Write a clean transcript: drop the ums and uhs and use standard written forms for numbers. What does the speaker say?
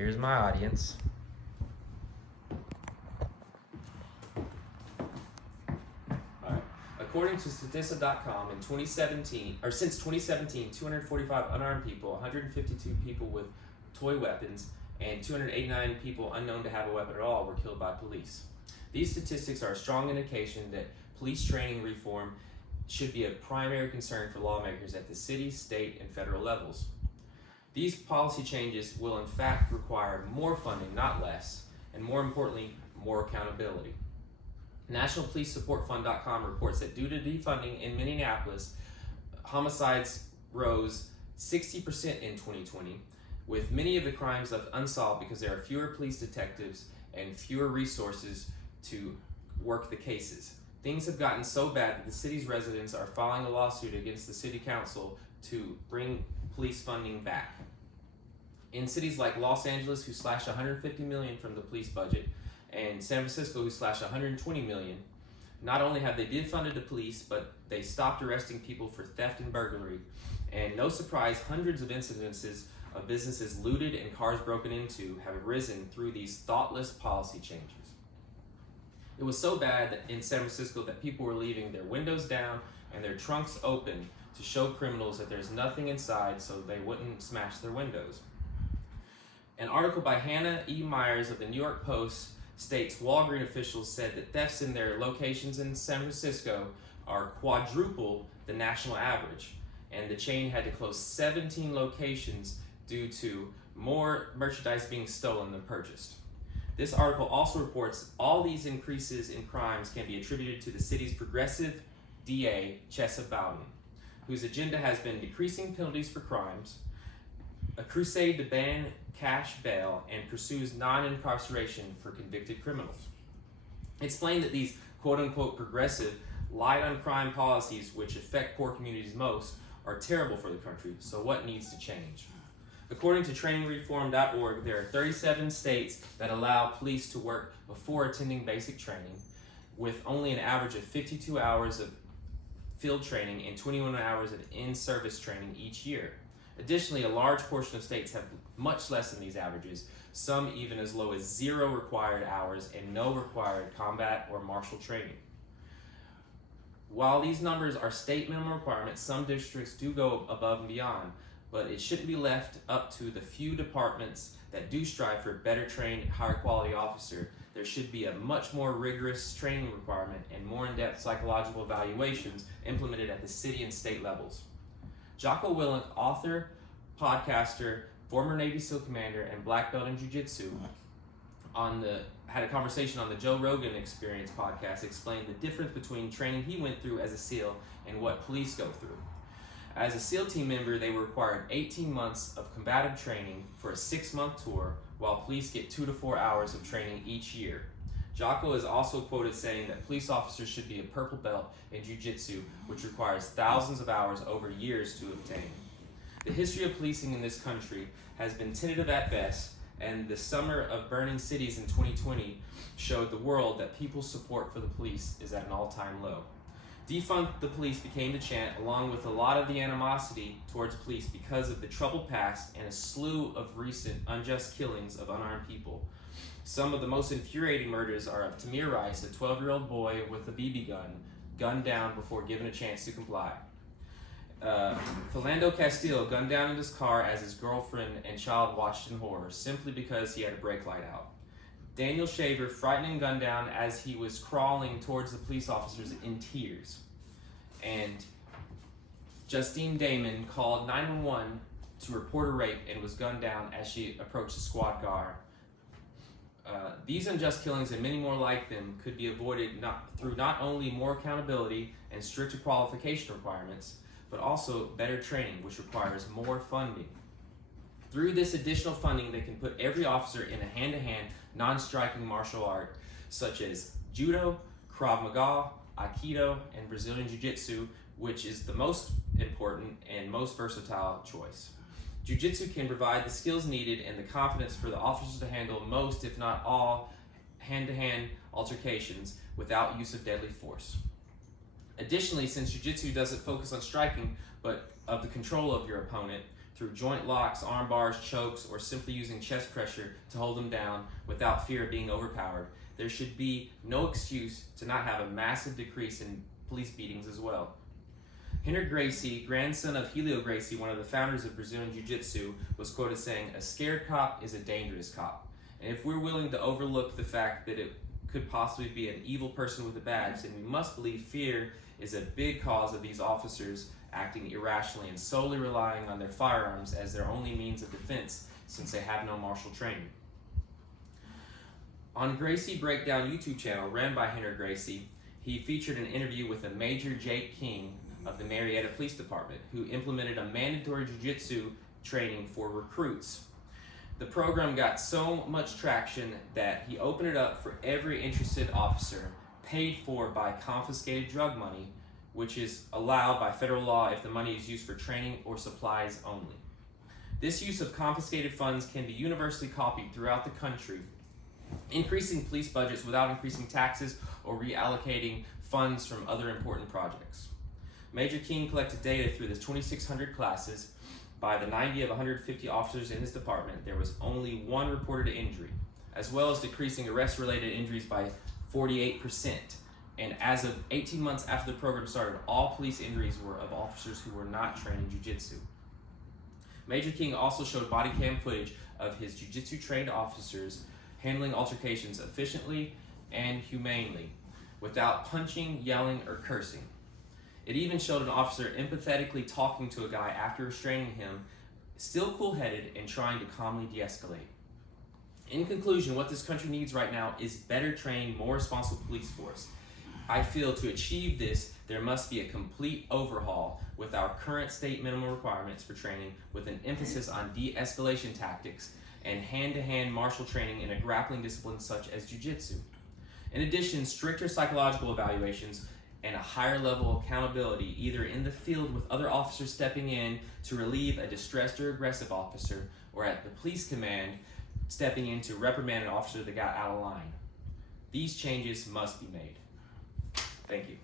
Here's my audience. Alright. According to Statista.com, since 2017, 245 unarmed people, 152 people with toy weapons, and 289 people unknown to have a weapon at all were killed by police. These statistics are a strong indication that police training reform should be a primary concern for lawmakers at the city, state, and federal levels. These policy changes will in fact require more funding, not less, and more importantly, more accountability. NationalPoliceSupportFund.com reports that due to defunding in Minneapolis, homicides rose 60% in 2020, with many of the crimes left unsolved because there are fewer police detectives and fewer resources to work the cases. Things have gotten so bad that the city's residents are filing a lawsuit against the city council to bring police funding back. In cities like Los Angeles, who slashed $150 million from the police budget, and San Francisco, who slashed $120 million, not only have they defunded the police, but they stopped arresting people for theft and burglary. And no surprise, hundreds of incidences of businesses looted and cars broken into have arisen through these thoughtless policy changes. It was so bad that in San Francisco that people were leaving their windows down and their trunks open to show criminals that there's nothing inside so they wouldn't smash their windows. An article by Hannah E. Myers of the New York Post states Walgreens officials said that thefts in their locations in San Francisco are quadruple the national average, and the chain had to close 17 locations due to more merchandise being stolen than purchased. This article also reports all these increases in crimes can be attributed to the city's progressive DA, Chesa Bowden, whose agenda has been decreasing penalties for crimes, a crusade to ban cash bail, and pursues non-incarceration for convicted criminals. It's plain that these quote-unquote progressive, light-on-crime policies, which affect poor communities most, are terrible for the country, so what needs to change? According to trainingreform.org, there are 37 states that allow police to work before attending basic training, with only an average of 52 hours of field training and 21 hours of in-service training each year. Additionally, a large portion of states have much less than these averages, some even as low as 0 required hours and no required combat or martial training. While these numbers are state minimum requirements, some districts do go above and beyond, but it shouldn't be left up to the few departments that do strive for a better trained, higher quality officer. There should be a much more rigorous training requirement and more in-depth psychological evaluations implemented at the city and state levels. Jocko Willink, author, podcaster, former Navy SEAL commander, and black belt in jiu-jitsu, had a conversation on the Joe Rogan Experience podcast, explained the difference between training he went through as a SEAL and what police go through. As a SEAL team member, they were required 18 months of combative training for a 6-month tour, while police get 2 to 4 hours of training each year. Jocko is also quoted saying that police officers should be a purple belt in jiu-jitsu, which requires thousands of hours over years to obtain. The history of policing in this country has been tentative at best, and the summer of burning cities in 2020 showed the world that people's support for the police is at an all-time low. Defund the police became the chant, along with a lot of the animosity towards police because of the troubled past and a slew of recent unjust killings of unarmed people. Some of the most infuriating murders are of Tamir Rice, a 12-year-old boy with a BB gun, gunned down before given a chance to comply. Philando Castile gunned down in his car as his girlfriend and child watched in horror, simply because he had a brake light out. Daniel Shaver frightened and gunned down as he was crawling towards the police officers in tears. And Justine Damon called 911 to report a rape and was gunned down as she approached the squad car. These unjust killings and many more like them could be avoided through not only more accountability and stricter qualification requirements, but also better training, which requires more funding. Through this additional funding, they can put every officer in a hand-to-hand, non-striking martial art, such as Judo, Krav Maga, Aikido, and Brazilian Jiu-Jitsu, which is the most important and most versatile choice. Jiu-Jitsu can provide the skills needed and the confidence for the officers to handle most, if not all, hand-to-hand altercations without use of deadly force. Additionally, since Jiu-Jitsu doesn't focus on striking, but of the control of your opponent through joint locks, arm bars, chokes, or simply using chest pressure to hold them down without fear of being overpowered, there should be no excuse to not have a massive decrease in police beatings as well. Henry Gracie, grandson of Helio Gracie, one of the founders of Brazilian Jiu-Jitsu, was quoted saying, "A scared cop is a dangerous cop." And if we're willing to overlook the fact that it could possibly be an evil person with a badge, then we must believe fear is a big cause of these officers acting irrationally and solely relying on their firearms as their only means of defense, since they have no martial training. On Gracie Breakdown YouTube channel, ran by Henry Gracie, he featured an interview with a Major Jake King of the Marietta Police Department, who implemented a mandatory jiu-jitsu training for recruits. The program got so much traction that he opened it up for every interested officer, paid for by confiscated drug money, which is allowed by federal law if the money is used for training or supplies only. This use of confiscated funds can be universally copied throughout the country, increasing police budgets without increasing taxes or reallocating funds from other important projects. Major King collected data through the 2,600 classes. By the 90 of 150 officers in his department, there was only one reported injury, as well as decreasing arrest-related injuries by 48%. And as of 18 months after the program started, all police injuries were of officers who were not trained in jiu-jitsu. Major King also showed body cam footage of his jiu-jitsu trained officers handling altercations efficiently and humanely, without punching, yelling, or cursing. It even showed an officer empathetically talking to a guy after restraining him, still cool-headed and trying to calmly de-escalate. In conclusion, what this country needs right now is better trained, more responsible police force. I feel to achieve this, there must be a complete overhaul with our current state minimum requirements for training, with an emphasis on de-escalation tactics and hand-to-hand martial training in a grappling discipline such as jiu-jitsu. In addition, stricter psychological evaluations and a higher level of accountability, either in the field with other officers stepping in to relieve a distressed or aggressive officer, or at the police command stepping in to reprimand an officer that got out of line. These changes must be made. Thank you.